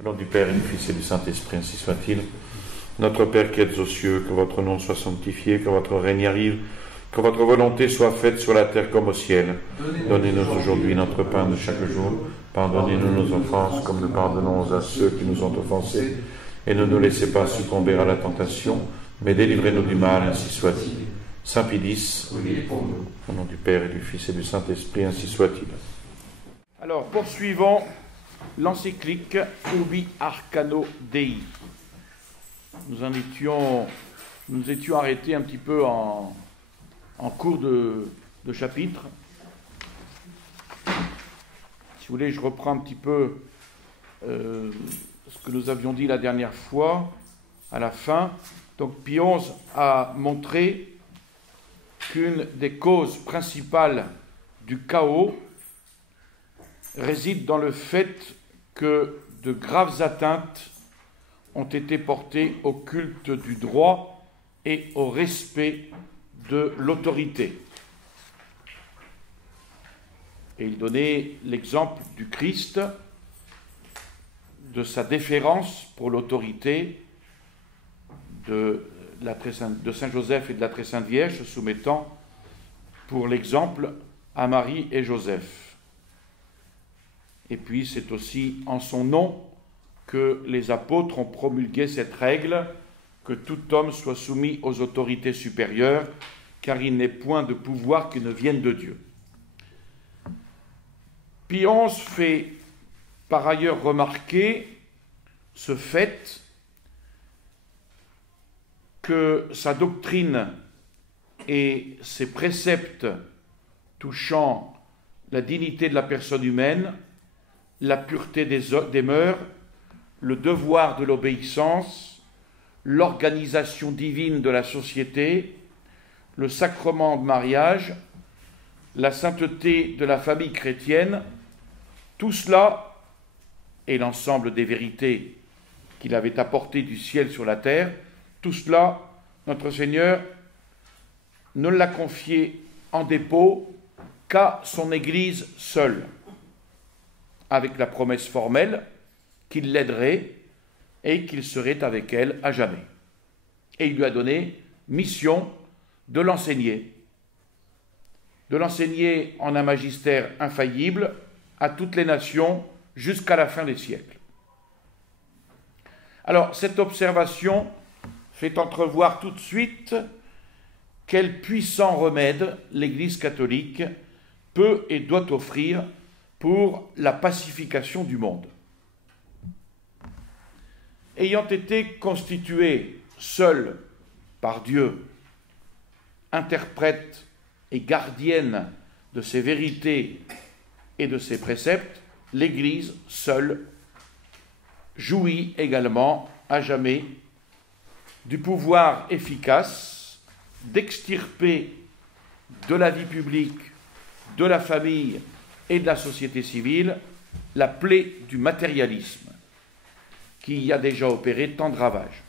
Au nom du Père et du Fils et du Saint-Esprit, ainsi soit-il. Notre Père qui êtes aux cieux, que votre nom soit sanctifié, que votre règne arrive, que votre volonté soit faite sur la terre comme au ciel. Donnez-nous aujourd'hui notre pain de chaque jour. Pardonnez-nous nos offenses, comme nous pardonnons à ceux qui nous ont offensés. Et ne nous laissez pas succomber à la tentation, mais délivrez-nous du mal, ainsi soit-il. Saint Pie-X, au nom du Père et du Fils et du Saint-Esprit, ainsi soit-il. Alors, poursuivons l'encyclique Ubi Arcano Dei. Nous étions arrêtés un petit peu en cours de chapitre. Si vous voulez, je reprends un petit peu ce que nous avions dit la dernière fois, à la fin. Donc, Pie XI a montré qu'une des causes principales du chaos réside dans le fait que de graves atteintes ont été portées au culte du droit et au respect de l'autorité. Et il donnait l'exemple du Christ, de sa déférence pour l'autorité de Saint Joseph et de la Très Sainte Vierge, se soumettant pour l'exemple à Marie et Joseph. Et puis c'est aussi en son nom que les apôtres ont promulgué cette règle, que tout homme soit soumis aux autorités supérieures, car il n'est point de pouvoir qui ne vienne de Dieu. Pie XI fait par ailleurs remarquer ce fait que sa doctrine et ses préceptes touchant la dignité de la personne humaine, la pureté des mœurs, le devoir de l'obéissance, l'organisation divine de la société, le sacrement de mariage, la sainteté de la famille chrétienne, tout cela, et l'ensemble des vérités qu'il avait apportées du ciel sur la terre, tout cela, notre Seigneur ne l'a confié en dépôt qu'à son Église seule, avec la promesse formelle qu'il l'aiderait et qu'il serait avec elle à jamais. Et il lui a donné mission de l'enseigner en un magistère infaillible à toutes les nations jusqu'à la fin des siècles. Alors, cette observation fait entrevoir tout de suite quel puissant remède l'Église catholique peut et doit offrir pour la pacification du monde. Ayant été constituée seule par Dieu, interprète et gardienne de ses vérités et de ses préceptes, l'Église seule jouit également à jamais du pouvoir efficace d'extirper de la vie publique, de la famille et de la société civile la plaie du matérialisme qui y a déjà opéré tant de ravages.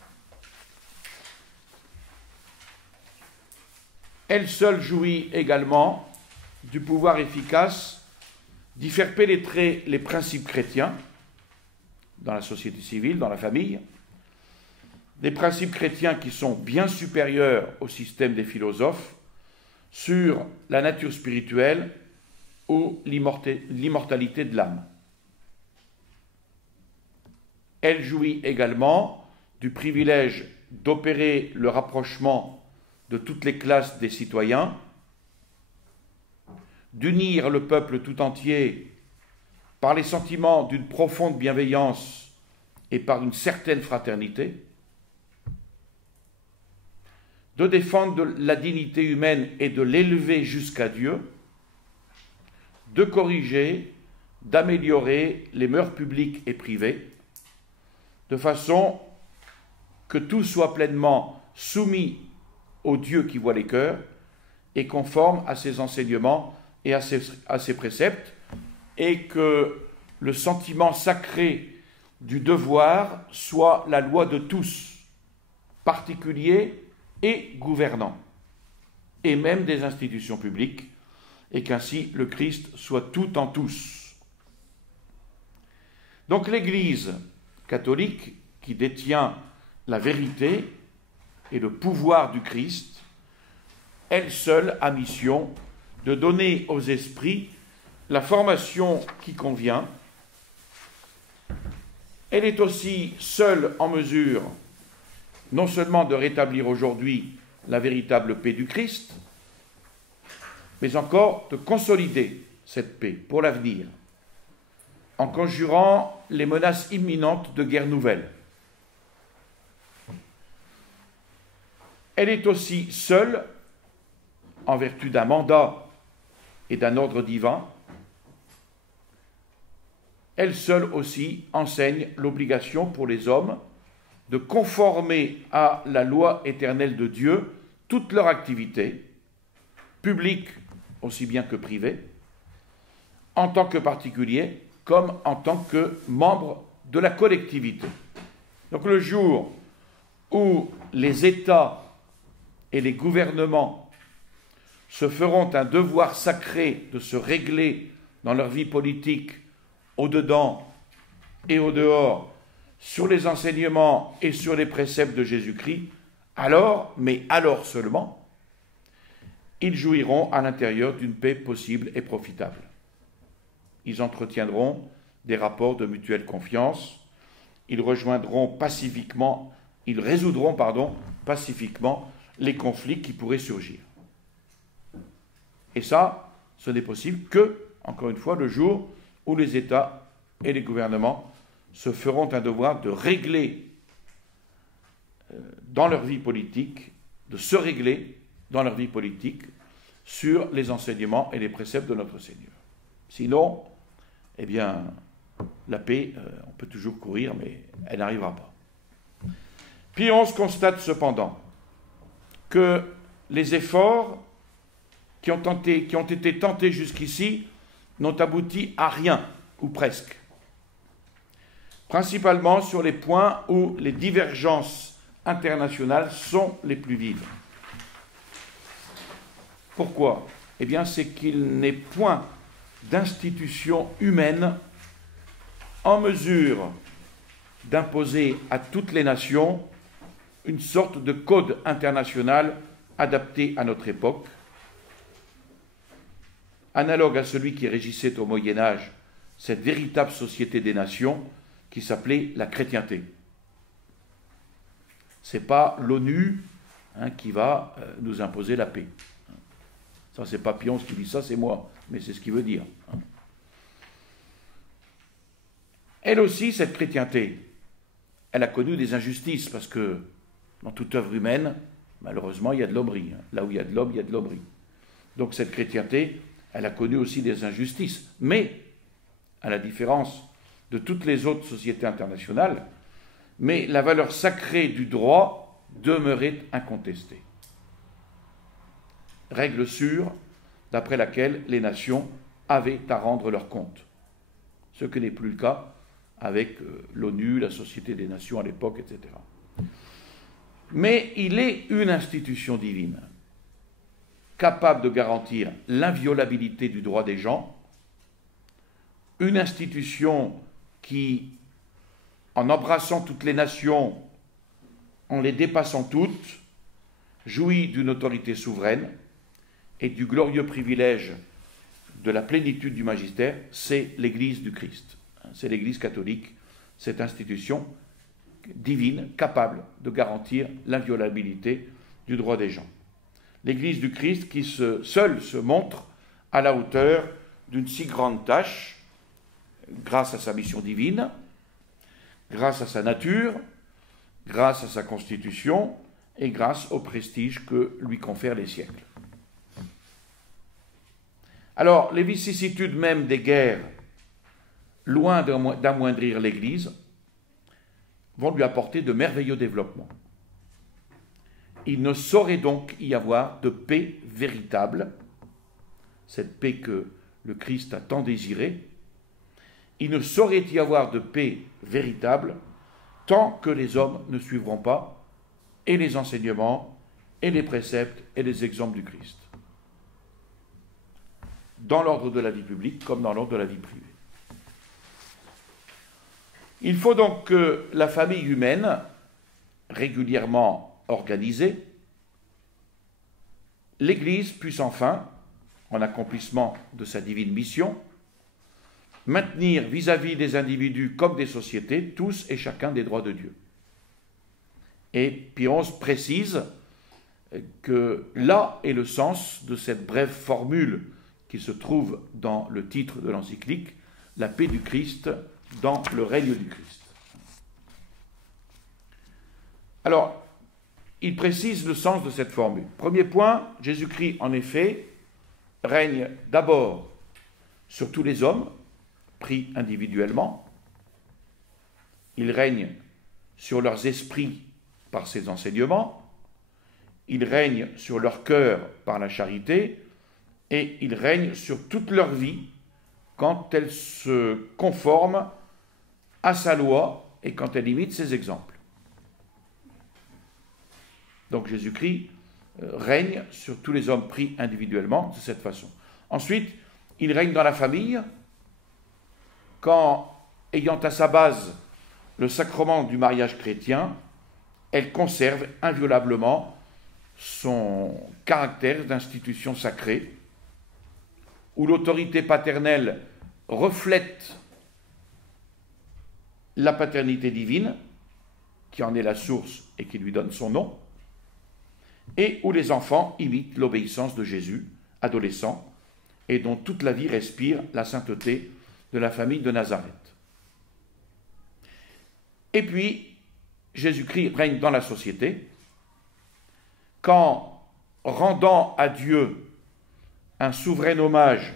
Elle seule jouit également du pouvoir efficace d'y faire pénétrer les principes chrétiens dans la société civile, dans la famille, des principes chrétiens qui sont bien supérieurs au système des philosophes sur la nature spirituelle ou l'immortalité de l'âme. Elle jouit également du privilège d'opérer le rapprochement de toutes les classes des citoyens, d'unir le peuple tout entier par les sentiments d'une profonde bienveillance et par une certaine fraternité, de défendre la dignité humaine et de l'élever jusqu'à Dieu, de corriger, d'améliorer les mœurs publiques et privées, de façon que tout soit pleinement soumis au Dieu qui voit les cœurs et conforme à ses enseignements et à ses préceptes, et que le sentiment sacré du devoir soit la loi de tous, particuliers et gouvernants, et même des institutions publiques, et qu'ainsi le Christ soit tout en tous. Donc l'Église catholique qui détient la vérité et le pouvoir du Christ, elle seule a mission de donner aux esprits la formation qui convient. Elle est aussi seule en mesure non seulement de rétablir aujourd'hui la véritable paix du Christ, mais encore de consolider cette paix pour l'avenir, en conjurant les menaces imminentes de guerre nouvelle. Elle est aussi seule, en vertu d'un mandat et d'un ordre divin, elle seule aussi enseigne l'obligation pour les hommes de conformer à la loi éternelle de Dieu toute leur activité, publique aussi bien que privée, en tant que particulier comme en tant que membre de la collectivité. Donc le jour où les États et les gouvernements se feront un devoir sacré de se régler dans leur vie politique au-dedans et au-dehors sur les enseignements et sur les préceptes de Jésus-Christ, alors, mais alors seulement, ils jouiront à l'intérieur d'une paix possible et profitable. Ils entretiendront des rapports de mutuelle confiance, ils résoudront pacifiquement les conflits qui pourraient surgir. Et ça, ce n'est possible que, encore une fois, le jour où les États et les gouvernements se feront un devoir de régler dans leur vie politique, de se régler dans leur vie politique sur les enseignements et les préceptes de notre Seigneur. Sinon, eh bien, la paix, on peut toujours courir, mais elle n'arrivera pas. Puis on se constate cependant que les efforts qui ont été tentés jusqu'ici n'ont abouti à rien, ou presque. Principalement sur les points où les divergences internationales sont les plus vives. Pourquoi ? Eh bien, c'est qu'il n'est point d'institution humaine en mesure d'imposer à toutes les nations une sorte de code international adapté à notre époque, analogue à celui qui régissait au Moyen-Âge cette véritable société des nations qui s'appelait la chrétienté. Ce n'est pas l'ONU qui va nous imposer la paix. Ça, c'est pas Pion qui dit ça, c'est moi, mais c'est ce qu'il veut dire. Elle aussi, cette chrétienté, elle a connu des injustices, parce que dans toute œuvre humaine, malheureusement, il y a de l'homerie. Là où il y a de l'homme, il y a de l'homerie. Donc cette chrétienté, elle a connu aussi des injustices. Mais, à la différence de toutes les autres sociétés internationales, mais la valeur sacrée du droit demeurait incontestée. Règle sûre, d'après laquelle les nations avaient à rendre leur compte. Ce que n'est plus le cas avec l'ONU, la Société des Nations à l'époque, etc. Mais il est une institution divine, capable de garantir l'inviolabilité du droit des gens, une institution qui, en embrassant toutes les nations, en les dépassant toutes, jouit d'une autorité souveraine et du glorieux privilège de la plénitude du magistère, c'est l'Église du Christ. C'est l'Église catholique, cette institution divine capable de garantir l'inviolabilité du droit des gens. L'Église du Christ qui seule se montre à la hauteur d'une si grande tâche, grâce à sa mission divine, grâce à sa nature, grâce à sa constitution et grâce au prestige que lui confèrent les siècles. Alors, les vicissitudes même des guerres, loin d'amoindrir l'Église, vont lui apporter de merveilleux développements. Il ne saurait donc y avoir de paix véritable, cette paix que le Christ a tant désirée. Il ne saurait y avoir de paix véritable tant que les hommes ne suivront pas et les enseignements, et les préceptes, et les exemples du Christ, dans l'ordre de la vie publique comme dans l'ordre de la vie privée. Il faut donc que la famille humaine, régulièrement organisée, l'Église puisse enfin, en accomplissement de sa divine mission, maintenir vis-à-vis des individus comme des sociétés, tous et chacun des droits de Dieu. Et Pie XI précise que là est le sens de cette brève formule qui se trouve dans le titre de l'encyclique, la paix du Christ dans le règne du Christ. Alors, il précise le sens de cette formule. Premier point, Jésus-Christ, en effet, règne d'abord sur tous les hommes, pris individuellement. Il règne sur leurs esprits par ses enseignements. Il règne sur leur cœur par la charité. Et il règne sur toute leur vie quand elle se conforme à sa loi et quand elle imite ses exemples. Donc Jésus-Christ règne sur tous les hommes pris individuellement de cette façon. Ensuite, il règne dans la famille quand, ayant à sa base le sacrement du mariage chrétien, elle conserve inviolablement son caractère d'institution sacrée, où l'autorité paternelle reflète la paternité divine, qui en est la source et qui lui donne son nom, et où les enfants imitent l'obéissance de Jésus, adolescent, et dont toute la vie respire la sainteté de la famille de Nazareth. Et puis, Jésus-Christ règne dans la société, quand, rendant à Dieu un souverain hommage,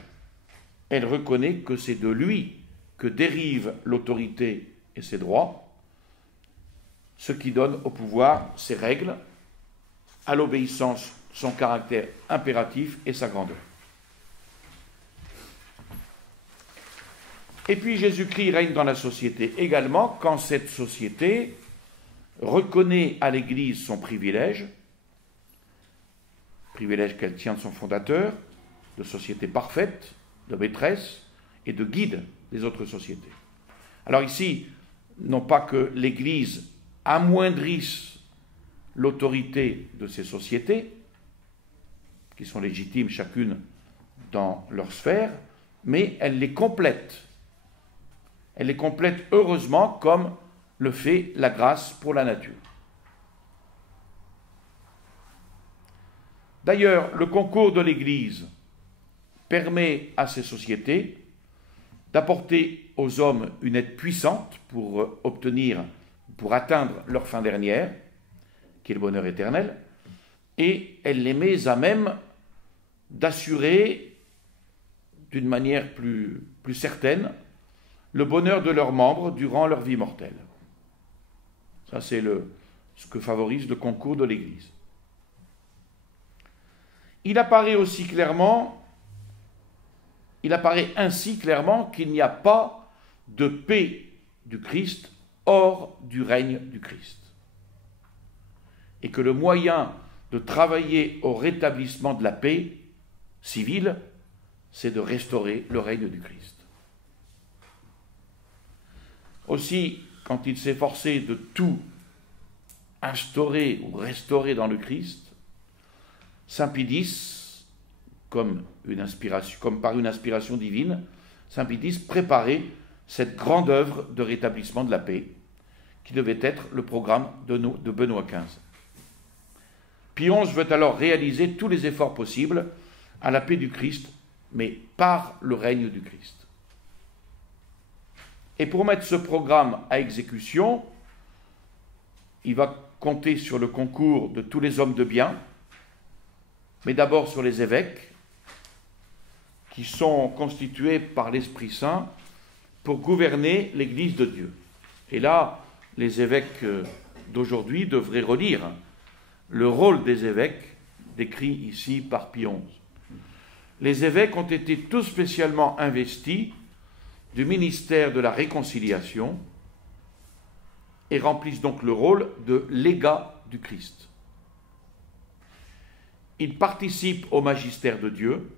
elle reconnaît que c'est de lui que dérivent l'autorité et ses droits, ce qui donne au pouvoir ses règles, à l'obéissance son caractère impératif et sa grandeur. Et puis Jésus-Christ règne dans la société également quand cette société reconnaît à l'Église son privilège qu'elle tient de son fondateur, de société parfaite, de maîtresse et de guide des autres sociétés. Alors ici, non pas que l'Église amoindrisse l'autorité de ces sociétés, qui sont légitimes chacune dans leur sphère, mais elle les complète. Elle les complète heureusement comme le fait la grâce pour la nature. D'ailleurs, le concours de l'Église permet à ces sociétés d'apporter aux hommes une aide puissante pour atteindre leur fin dernière, qui est le bonheur éternel, et elle les met à même d'assurer d'une manière plus certaine le bonheur de leurs membres durant leur vie mortelle. Ça, c'est ce que favorise le concours de l'Église. Il apparaît ainsi clairement qu'il n'y a pas de paix du Christ hors du règne du Christ. Et que le moyen de travailler au rétablissement de la paix civile, c'est de restaurer le règne du Christ. Aussi, quand il s'est efforcé de tout instaurer ou restaurer dans le Christ, Saint Pie X, comme par une inspiration divine, Saint Pie X préparait cette grande œuvre de rétablissement de la paix, qui devait être le programme de Benoît XV. Pie XI veut alors réaliser tous les efforts possibles à la paix du Christ, mais par le règne du Christ. Et pour mettre ce programme à exécution, il va compter sur le concours de tous les hommes de bien, mais d'abord sur les évêques, qui sont constitués par l'Esprit Saint pour gouverner l'Église de Dieu. Et là, les évêques d'aujourd'hui devraient relire le rôle des évêques décrit ici par Pie XI. Les évêques ont été tout spécialement investis du ministère de la réconciliation et remplissent donc le rôle de légat du Christ. Ils participent au magistère de Dieu,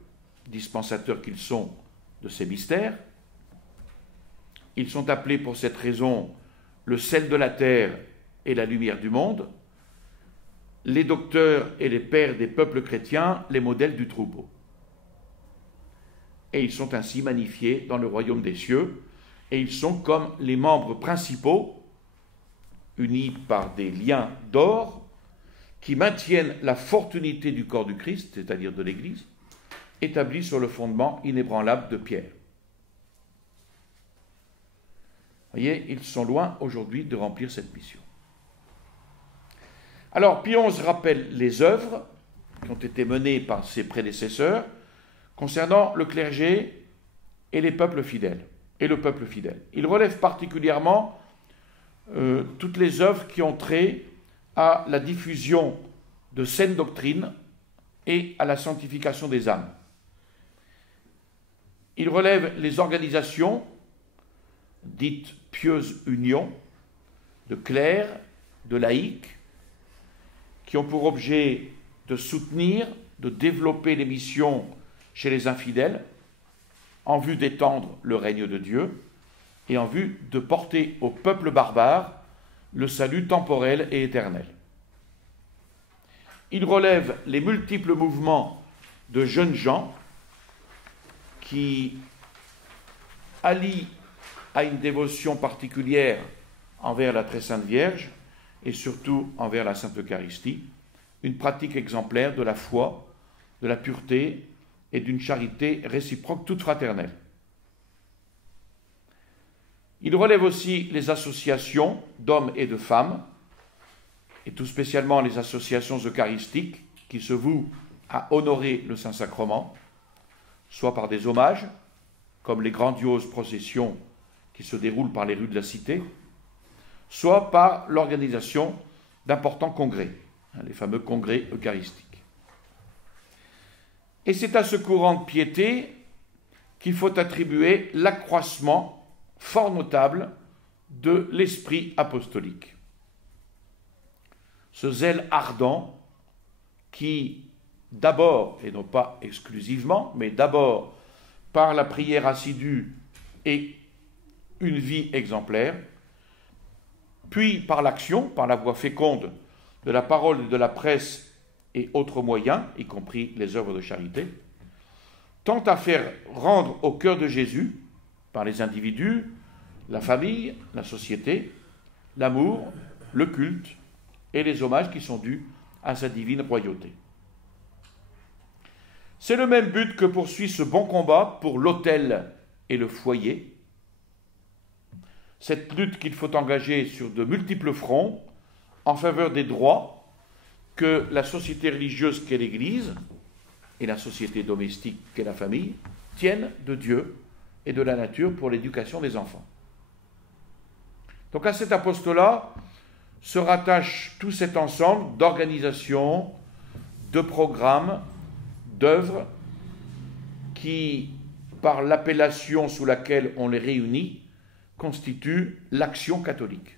dispensateurs qu'ils sont de ces mystères, Ils sont appelés pour cette raison le sel de la terre et la lumière du monde, les docteurs et les pères des peuples chrétiens, les modèles du troupeau. Et ils sont ainsi magnifiés dans le royaume des cieux, et ils sont comme les membres principaux, unis par des liens d'or, qui maintiennent la forte unité du corps du Christ, c'est-à-dire de l'Église, établie sur le fondement inébranlable de Pierre. Vous voyez, ils sont loin aujourd'hui de remplir cette mission. Alors, Pie XI rappelle les œuvres qui ont été menées par ses prédécesseurs concernant le clergé et les peuples fidèles, et le peuple fidèle. Il relève particulièrement toutes les œuvres qui ont trait à la diffusion de saines doctrines et à la sanctification des âmes. Il relève les organisations dites pieuses unions de clercs, de laïcs, qui ont pour objet de soutenir, de développer les missions chez les infidèles, en vue d'étendre le règne de Dieu et en vue de porter au peuple barbare le salut temporel et éternel. Il relève les multiples mouvements de jeunes gens qui allient à une dévotion particulière envers la Très Sainte Vierge et surtout envers la Sainte Eucharistie, une pratique exemplaire de la foi, de la pureté et d'une charité réciproque toute fraternelle. Il relève aussi les associations d'hommes et de femmes, et tout spécialement les associations eucharistiques qui se vouent à honorer le Saint-Sacrement, soit par des hommages, comme les grandioses processions qui se déroulent par les rues de la cité, soit par l'organisation d'importants congrès, les fameux congrès eucharistiques. Et c'est à ce courant de piété qu'il faut attribuer l'accroissement fort notable de l'esprit apostolique. Ce zèle ardent qui, d'abord, et non pas exclusivement, mais d'abord par la prière assidue et une vie exemplaire, puis par l'action, par la voie féconde de la parole et de la presse et autres moyens, y compris les œuvres de charité, tend à faire rendre au cœur de Jésus, par les individus, la famille, la société, l'amour, le culte et les hommages qui sont dus à sa divine royauté. C'est le même but que poursuit ce bon combat pour l'autel et le foyer, cette lutte qu'il faut engager sur de multiples fronts en faveur des droits que la société religieuse qu'est l'Église et la société domestique qu'est la famille tiennent de Dieu et de la nature pour l'éducation des enfants. Donc à cet apostolat se rattache tout cet ensemble d'organisations, de programmes, d'œuvres qui, par l'appellation sous laquelle on les réunit, constituent l'action catholique.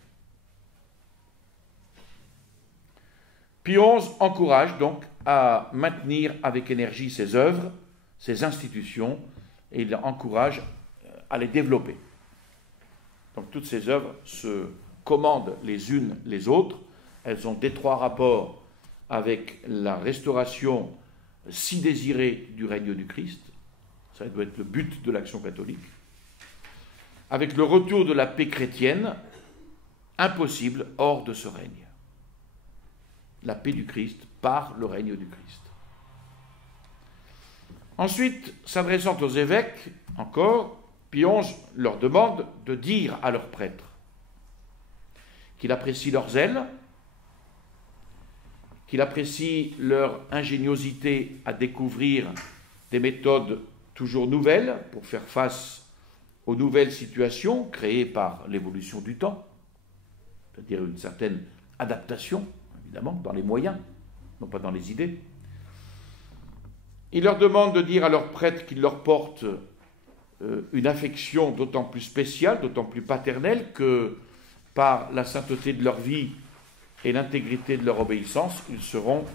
Pie XI encourage donc à maintenir avec énergie ses œuvres, ses institutions, et il encourage à les développer. Donc toutes ces œuvres se commandent les unes les autres, elles ont d'étroits rapports avec la restauration si désirée du règne du Christ, ça doit être le but de l'action catholique, avec le retour de la paix chrétienne, impossible hors de ce règne. La paix du Christ par le règne du Christ. Ensuite, s'adressant aux évêques, encore, Pie XI leur demande de dire à leurs prêtres qu'il apprécie leur zèle, qu'il apprécie leur ingéniosité à découvrir des méthodes toujours nouvelles pour faire face aux nouvelles situations créées par l'évolution du temps, c'est-à-dire une certaine adaptation, évidemment, dans les moyens, non pas dans les idées. Il leur demande de dire à leurs prêtres qu'ils leur portent une affection d'autant plus spéciale, d'autant plus paternelle que par la sainteté de leur vie et l'intégrité de leur obéissance, ils seront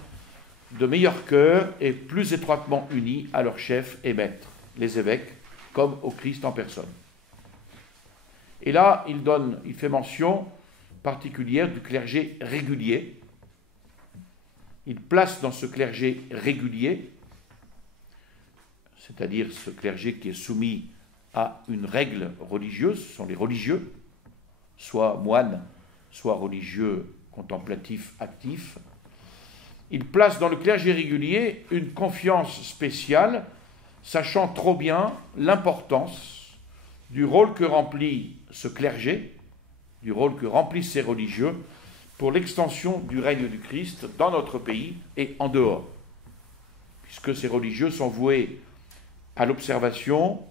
de meilleur cœur et plus étroitement unis à leur chef et maître, les évêques, comme au Christ en personne. Et là, il fait mention particulière du clergé régulier. Il place dans ce clergé régulier, c'est-à-dire ce clergé qui est soumis à une règle religieuse, ce sont les religieux, soit moines, soit religieux contemplatifs actifs. Il place dans le clergé régulier une confiance spéciale, sachant trop bien l'importance du rôle que remplit ce clergé, du rôle que remplissent ces religieux pour l'extension du règne du Christ dans notre pays et en dehors, puisque ces religieux sont voués à l'observation,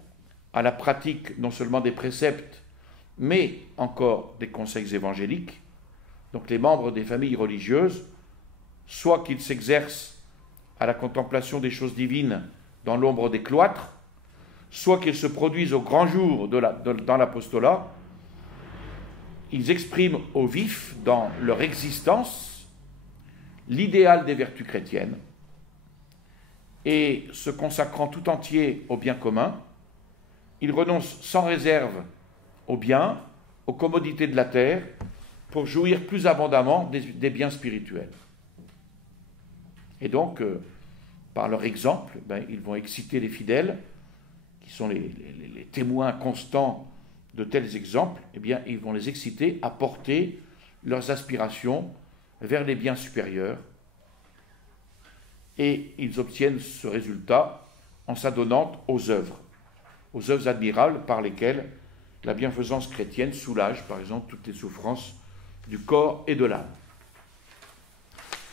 à la pratique non seulement des préceptes, mais encore des conseils évangéliques. Donc les membres des familles religieuses, soit qu'ils s'exercent à la contemplation des choses divines dans l'ombre des cloîtres, soit qu'ils se produisent au grand jour dans l'apostolat, ils expriment au vif dans leur existence l'idéal des vertus chrétiennes et se consacrant tout entier au bien commun, ils renoncent sans réserve au bien, aux commodités de la terre, pour jouir plus abondamment des biens spirituels. Et donc, par leur exemple, ils vont exciter les fidèles, qui sont les témoins constants de tels exemples, ils vont les exciter à porter leurs aspirations vers les biens supérieurs. Et ils obtiennent ce résultat en s'adonnant aux œuvres admirables par lesquelles la bienfaisance chrétienne soulage, par exemple, toutes les souffrances du corps et de l'âme.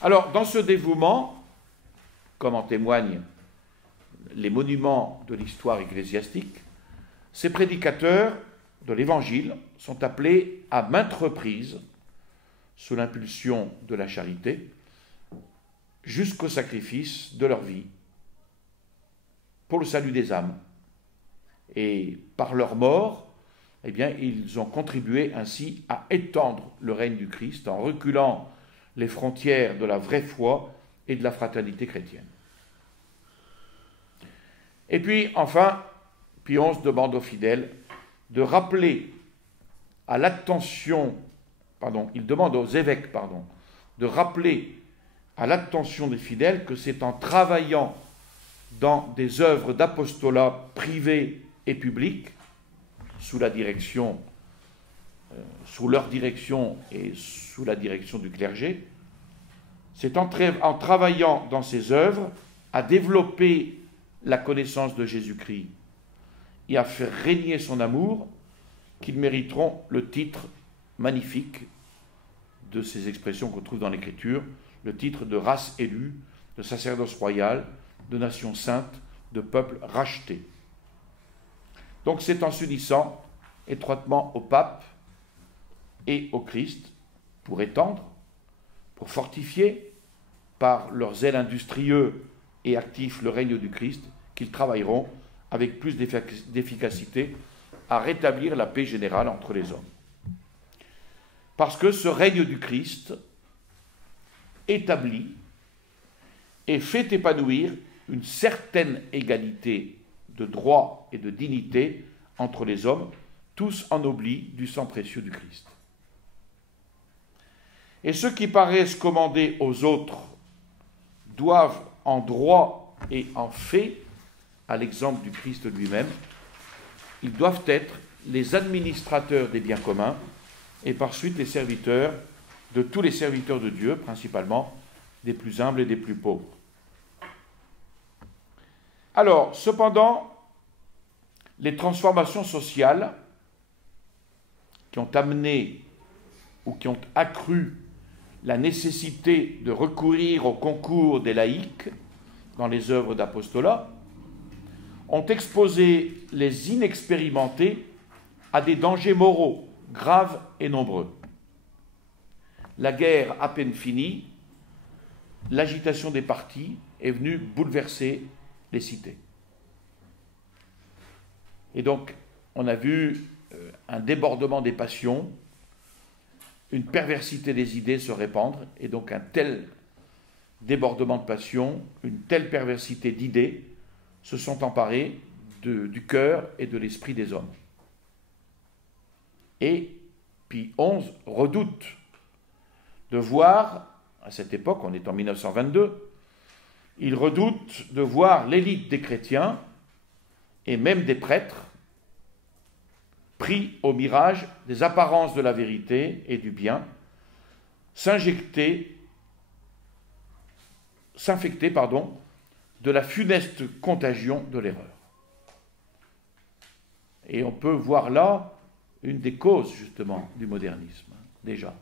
Alors, dans ce dévouement, comme en témoignent les monuments de l'histoire ecclésiastique, ces prédicateurs de l'Évangile sont appelés à maintes reprises, sous l'impulsion de la charité, jusqu'au sacrifice de leur vie pour le salut des âmes. Et par leur mort, ils ont contribué ainsi à étendre le règne du Christ en reculant les frontières de la vraie foi et de la fraternité chrétienne. Et puis, enfin, Pie XI demande aux fidèles de rappeler à l'attention, il demande aux évêques, de rappeler à l'attention des fidèles que c'est en travaillant dans des œuvres d'apostolat privées et publiques, sous leur direction et sous la direction du clergé, c'est en travaillant dans ces œuvres à développer la connaissance de Jésus-Christ et à faire régner son amour qu'ils mériteront le titre magnifique de ces expressions qu'on trouve dans l'Écriture, le titre de race élue, de sacerdoce royal, de nation sainte, de peuple racheté. Donc c'est en s'unissant étroitement au pape et au Christ pour étendre, pour fortifier par leur zèle industrieux et actif le règne du Christ qu'ils travailleront avec plus d'efficacité à rétablir la paix générale entre les hommes. Parce que ce règne du Christ établit et fait épanouir une certaine égalité de droits et de dignité entre les hommes, tous ennoblis du sang précieux du Christ. Et ceux qui paraissent commander aux autres doivent en droit et en fait, à l'exemple du Christ lui-même, ils doivent être les administrateurs des biens communs et par suite les serviteurs de tous les serviteurs de Dieu, principalement des plus humbles et des plus pauvres. Alors, cependant, les transformations sociales qui ont amené ou qui ont accru la nécessité de recourir au concours des laïcs dans les œuvres d'apostolat ont exposé les inexpérimentés à des dangers moraux graves et nombreux. La guerre à peine finie, l'agitation des partis est venue bouleverser les cités. Et donc, on a vu un débordement des passions, une perversité des idées se répandre, et donc un tel débordement de passion, une telle perversité d'idées se sont emparés du cœur et de l'esprit des hommes. Et Pie XI redoute de voir, à cette époque, on est en 1922, il redoute de voir l'élite des chrétiens et même des prêtres pris au mirage des apparences de la vérité et du bien, s'infecter, de la funeste contagion de l'erreur. Et on peut voir là une des causes, justement, du modernisme, déjà,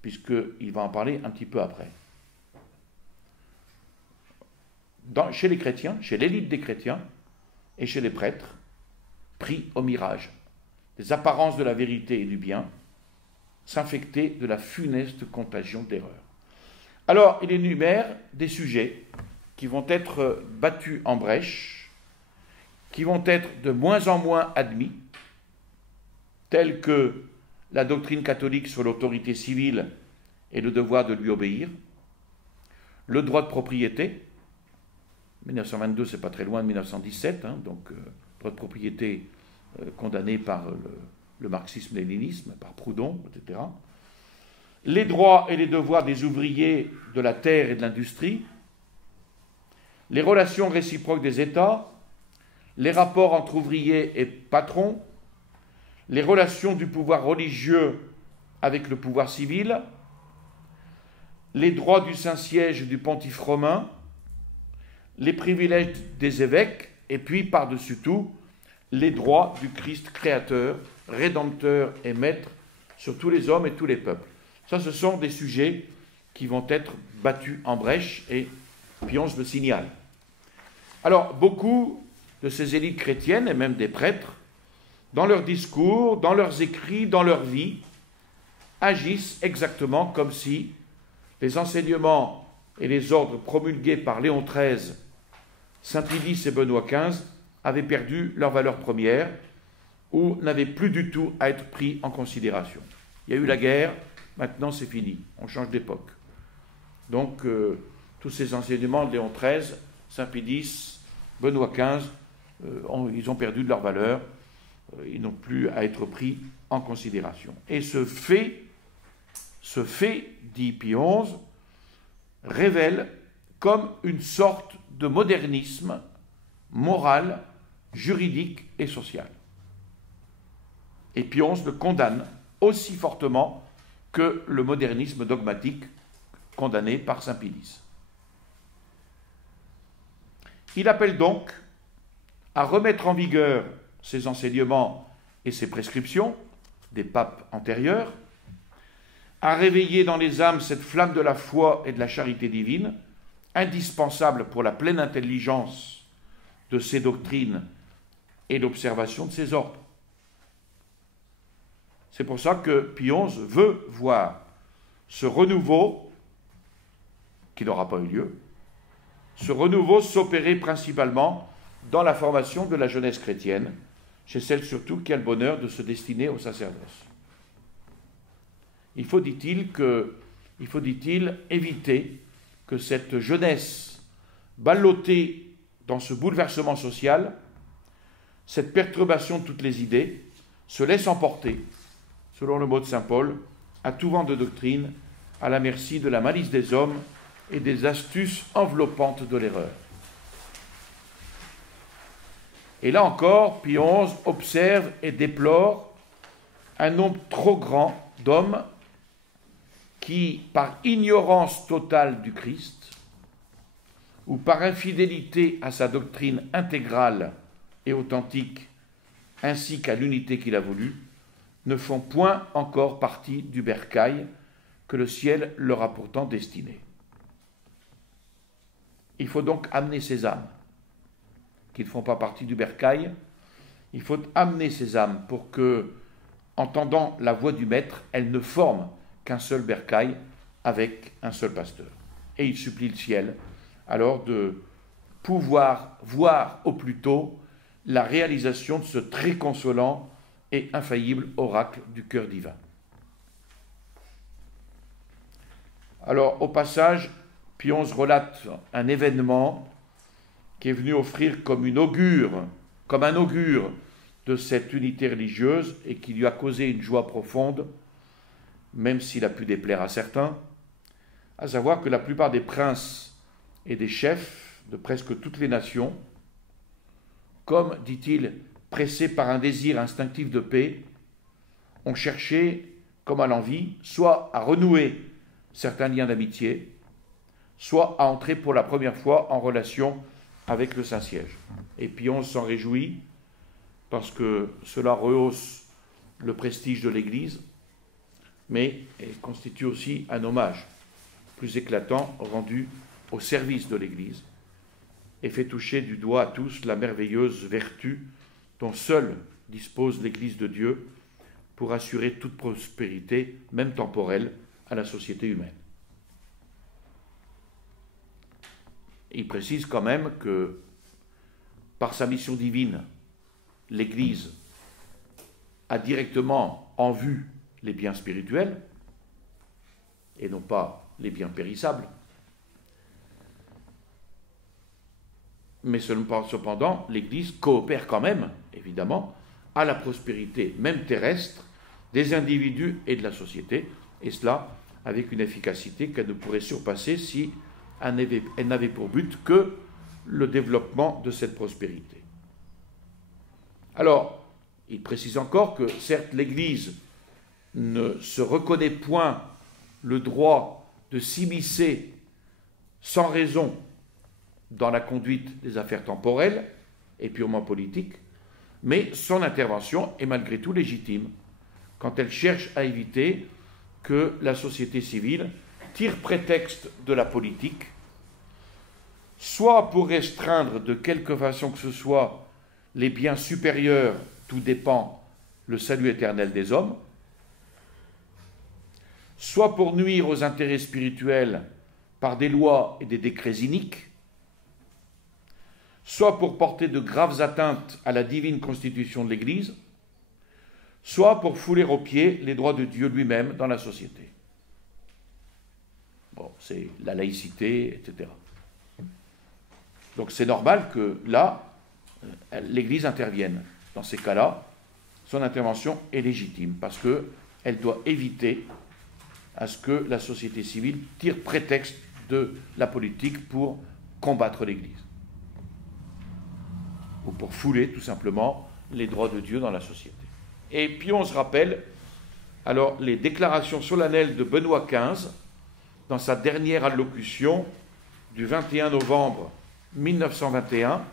puisqu'il va en parler un petit peu après. Chez les chrétiens, chez l'élite des chrétiens et chez les prêtres, pris au mirage des apparences de la vérité et du bien, s'infecter de la funeste contagion d'erreur. Alors, il énumère des sujets qui vont être battus en brèche, qui vont être de moins en moins admis, tels que la doctrine catholique sur l'autorité civile et le devoir de lui obéir, le droit de propriété, 1922, c'est pas très loin de 1917, donc droit de propriété condamné par le marxisme-léninisme, par Proudhon, etc. Les droits et les devoirs des ouvriers de la terre et de l'industrie, les relations réciproques des États, les rapports entre ouvriers et patrons, les relations du pouvoir religieux avec le pouvoir civil, les droits du Saint-Siège et du pontife romain, les privilèges des évêques, et puis, par-dessus tout, les droits du Christ créateur, rédempteur et maître sur tous les hommes et tous les peuples. Ça, ce sont des sujets qui vont être battus en brèche, et Pie XI le signale. Alors, beaucoup de ces élites chrétiennes, et même des prêtres, dans leurs discours, dans leurs écrits, dans leur vie, agissent exactement comme si les enseignements et les ordres promulgués par Léon XIII, Saint Pie X et Benoît XV avaient perdu leur valeur première ou n'avaient plus du tout à être pris en considération. Il y a eu la guerre, maintenant c'est fini, on change d'époque. Donc tous ces enseignements de Léon XIII, Saint Pie X, Benoît XV, ils ont perdu de leur valeur, ils n'ont plus à être pris en considération. Et ce fait, dit Pie XI, révèle comme une sorte de modernisme moral, juridique et social. Et Pie XI le condamne aussi fortement que le modernisme dogmatique condamné par Saint Pie X. Il appelle donc à remettre en vigueur ces enseignements et ces prescriptions des papes antérieurs, à réveiller dans les âmes cette flamme de la foi et de la charité divine, indispensable pour la pleine intelligence de ces doctrines et l'observation de ces ordres. C'est pour ça que Pie XI veut voir ce renouveau, qui n'aura pas eu lieu, ce renouveau s'opérer principalement dans la formation de la jeunesse chrétienne, chez celle surtout qui a le bonheur de se destiner au sacerdoce. Il faut, dit-il, éviter que cette jeunesse ballottée dans ce bouleversement social, cette perturbation de toutes les idées, se laisse emporter, selon le mot de saint Paul, à tout vent de doctrine, à la merci de la malice des hommes et des astuces enveloppantes de l'erreur. Et là encore, Pie XI observe et déplore un nombre trop grand d'hommes qui, par ignorance totale du Christ, ou par infidélité à sa doctrine intégrale et authentique, ainsi qu'à l'unité qu'il a voulu, ne font point encore partie du bercail que le ciel leur a pourtant destiné. Il faut donc amener ces âmes, qui ne font pas partie du bercail, il faut amener ces âmes pour que, entendant la voix du Maître, elles ne forment qu'un seul bercail avec un seul pasteur. Et il supplie le ciel alors de pouvoir voir au plus tôt la réalisation de ce très consolant et infaillible oracle du cœur divin. Alors, au passage, Pie XI relate un événement qui est venu offrir comme un augure de cette unité religieuse et qui lui a causé une joie profonde, même s'il a pu déplaire à certains, à savoir que la plupart des princes et des chefs de presque toutes les nations, comme, dit-il, pressés par un désir instinctif de paix, ont cherché, comme à l'envi, soit à renouer certains liens d'amitié, soit à entrer pour la première fois en relation avec le Saint-Siège. Et Pie XI s'en réjouit, parce que cela rehausse le prestige de l'Église, mais constitue aussi un hommage plus éclatant rendu au service de l'Église, et fait toucher du doigt à tous la merveilleuse vertu dont seule dispose l'Église de Dieu pour assurer toute prospérité, même temporelle, à la société humaine. Il précise quand même que, par sa mission divine, l'Église a directement en vue les biens spirituels, et non pas les biens périssables. Mais cependant, l'Église coopère quand même, évidemment, à la prospérité, même terrestre, des individus et de la société, et cela avec une efficacité qu'elle ne pourrait surpasser si elle n'avait pour but que le développement de cette prospérité. Alors, il précise encore que, certes, l'Église ne se reconnaît point le droit de s'immiscer sans raison dans la conduite des affaires temporelles et purement politiques, mais son intervention est malgré tout légitime quand elle cherche à éviter que la société civile tire prétexte de la politique, soit pour restreindre de quelque façon que ce soit les biens supérieurs, tout dépend, le salut éternel des hommes, soit pour nuire aux intérêts spirituels par des lois et des décrets iniques, soit pour porter de graves atteintes à la divine constitution de l'Église, soit pour fouler aux pieds les droits de Dieu lui-même dans la société. Bon, c'est la laïcité, etc. Donc c'est normal que là, l'Église intervienne. Dans ces cas-là, son intervention est légitime, parce qu'elle doit éviter à ce que la société civile tire prétexte de la politique pour combattre l'Église, ou pour fouler tout simplement les droits de Dieu dans la société. Et puis on se rappelle alors les déclarations solennelles de Benoît XV dans sa dernière allocution du 21 novembre 1921,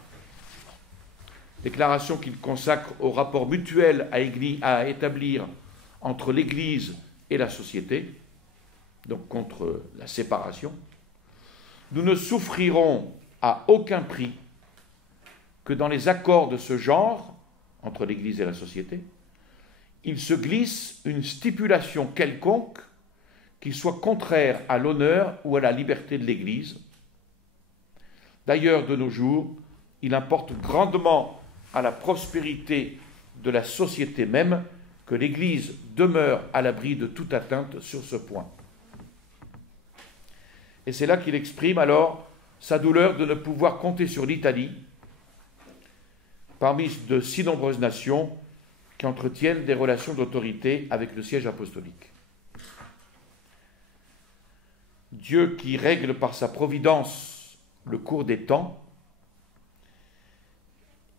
déclaration qu'il consacre au rapport mutuel à établir entre l'Église et la société, donc contre la séparation. Nous ne souffrirons à aucun prix que dans les accords de ce genre, entre l'Église et la société, il se glisse une stipulation quelconque qui soit contraire à l'honneur ou à la liberté de l'Église. D'ailleurs, de nos jours, il importe grandement à la prospérité de la société même que l'Église demeure à l'abri de toute atteinte sur ce point. Et c'est là qu'il exprime alors sa douleur de ne pouvoir compter sur l'Italie, parmi de si nombreuses nations qui entretiennent des relations d'autorité avec le siège apostolique. Dieu qui règle par sa providence le cours des temps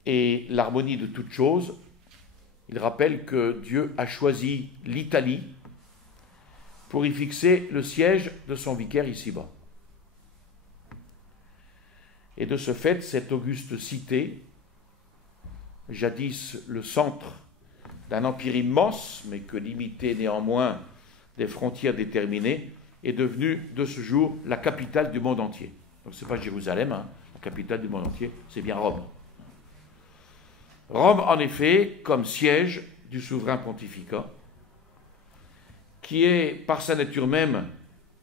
et l'harmonie de toutes choses, il rappelle que Dieu a choisi l'Italie pour y fixer le siège de son vicaire ici-bas. Et de ce fait, cette auguste cité, jadis le centre d'un empire immense, mais que limitait néanmoins des frontières déterminées, est devenue de ce jour la capitale du monde entier. Donc ce n'est pas Jérusalem, la capitale du monde entier, c'est bien Rome. Rome, en effet, comme siège du souverain pontificat, qui est, par sa nature même,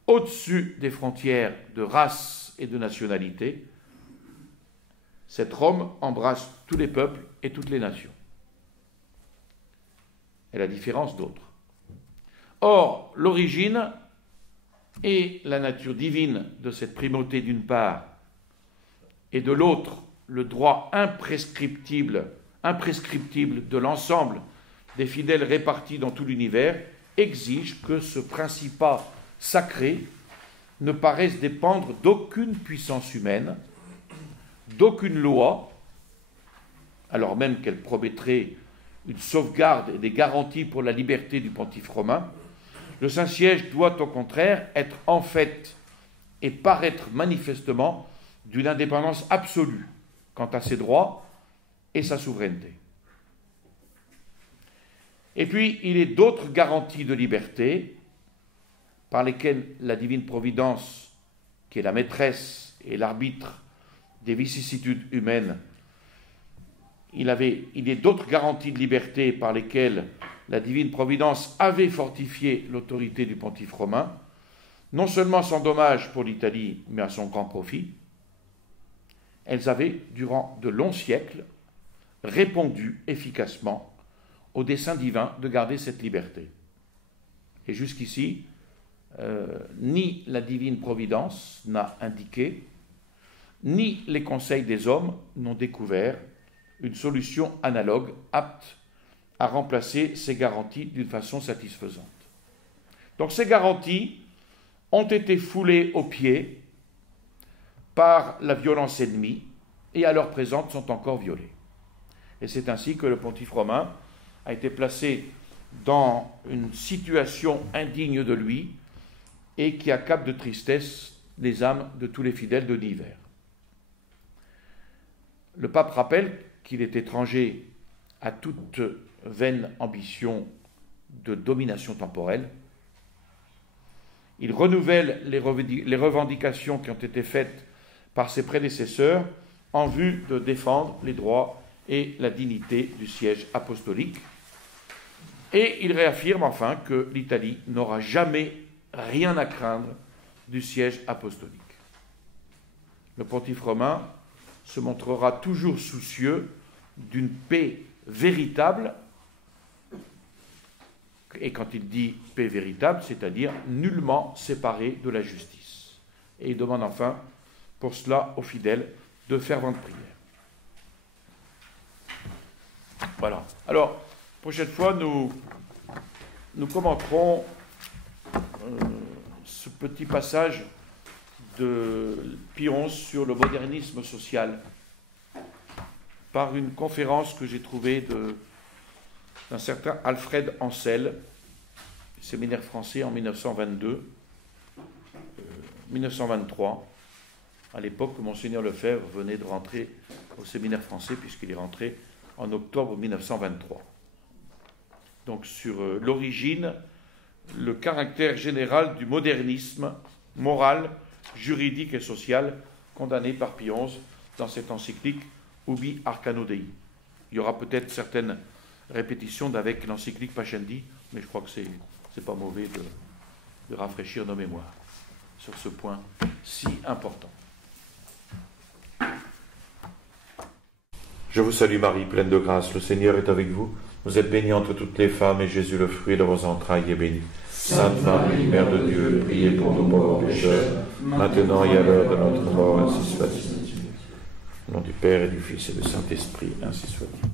au-dessus des frontières de race et de nationalité. Cette Rome embrasse tous les peuples et toutes les nations, et la différence d'autres. Or, l'origine et la nature divine de cette primauté d'une part, et de l'autre, le droit imprescriptible imprescriptible de l'ensemble des fidèles répartis dans tout l'univers, exige que ce principat sacré ne paraisse dépendre d'aucune puissance humaine, d'aucune loi, alors même qu'elle promettrait une sauvegarde et des garanties pour la liberté du pontife romain. Le Saint-Siège doit au contraire être en fait et paraître manifestement d'une indépendance absolue quant à ses droits et sa souveraineté. Et puis, il est d'autres garanties de liberté par lesquelles la divine providence, qui est la maîtresse et l'arbitre des vicissitudes humaines, il est d'autres garanties de liberté par lesquelles la divine providence avait fortifié l'autorité du pontife romain, non seulement sans dommage pour l'Italie, mais à son grand profit. Elles avaient, durant de longs siècles, répondu efficacement au dessein divin de garder cette liberté. Et jusqu'ici, ni la divine providence n'a indiqué, ni les conseils des hommes n'ont découvert une solution analogue apte à remplacer ces garanties d'une façon satisfaisante. Donc ces garanties ont été foulées aux pieds par la violence ennemie et à l'heure présente sont encore violées. Et c'est ainsi que le pontife romain a été placé dans une situation indigne de lui et qui accable de tristesse les âmes de tous les fidèles de l'univers. Le pape rappelle qu'il est étranger à toute vaine ambition de domination temporelle. Il renouvelle les revendications qui ont été faites par ses prédécesseurs en vue de défendre les droits et la dignité du siège apostolique. Et il réaffirme enfin que l'Italie n'aura jamais rien à craindre du siège apostolique. Le pontife romain se montrera toujours soucieux d'une paix véritable, et quand il dit paix véritable, c'est-à-dire nullement séparée de la justice. Et il demande enfin, pour cela, aux fidèles de ferventes prières. Voilà. Alors, prochaine fois, nous commenterons ce petit passage de Pie XI sur le modernisme social par une conférence que j'ai trouvée d'un certain Alfred Ansel, séminaire français en 1923, à l'époque où Monseigneur Lefebvre venait de rentrer au séminaire français, puisqu'il est rentré en octobre 1923. Donc sur l'origine, le caractère général du modernisme moral, juridique et social condamné par Pie XI dans cette encyclique Ubi Arcano Dei. Il y aura peut-être certaines répétitions avec l'encyclique Pascendi, mais je crois que c'est pas mauvais de rafraîchir nos mémoires sur ce point si important. Je vous salue Marie, pleine de grâce, le Seigneur est avec vous. Vous êtes bénie entre toutes les femmes, et Jésus, le fruit de vos entrailles, est béni. Sainte Marie, Mère de Dieu, priez pour nous pauvres pécheurs, maintenant et à l'heure de notre mort, ainsi soit-il. Au nom du Père et du Fils et du Saint-Esprit, ainsi soit-il.